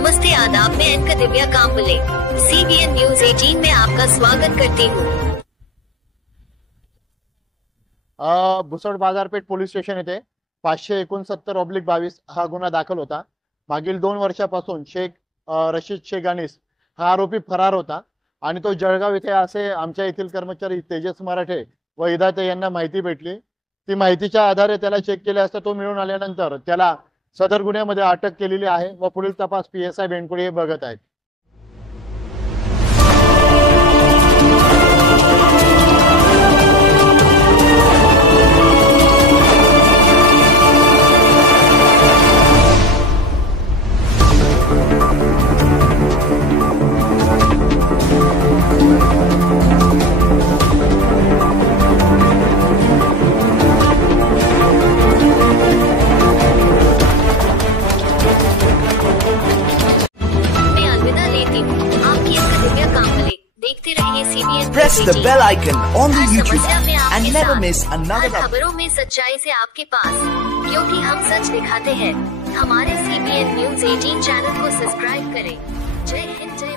नमस्ते आदाब, मैं एंकर दिव्या कांबले CBN न्यूज 18 में आपका स्वागत करती हूँ। भुसड बाजारपेठ पोलीस स्टेशन येथे 569/22 हा गुन्हा दाखल होता। मागील 2 वर्षापासून रशीद शेख अनीस हा आरोपी फरार होता आणि तो जळगाव येथे असे आमच्या येथील कर्मचारी तेजस मराठे व इदाते यांना माहिती भेटली। ती माहितीच्या आधारे त्याला चेक केले असता तो मिळून आल्यानंतर त्याला सदर गुन्ह्यामध्ये अटक केलेली आहे व पुढील तपास PSI बेंडकुळे हे बघत आहेत। देखते रहिए CBN। Press the bell icon on the YouTube and never miss another खबरों में सच्चाई से आपके पास, क्योंकि हम सच दिखाते हैं। हमारे CBN न्यूज 18 चैनल को सब्सक्राइब करें। जय हिंद।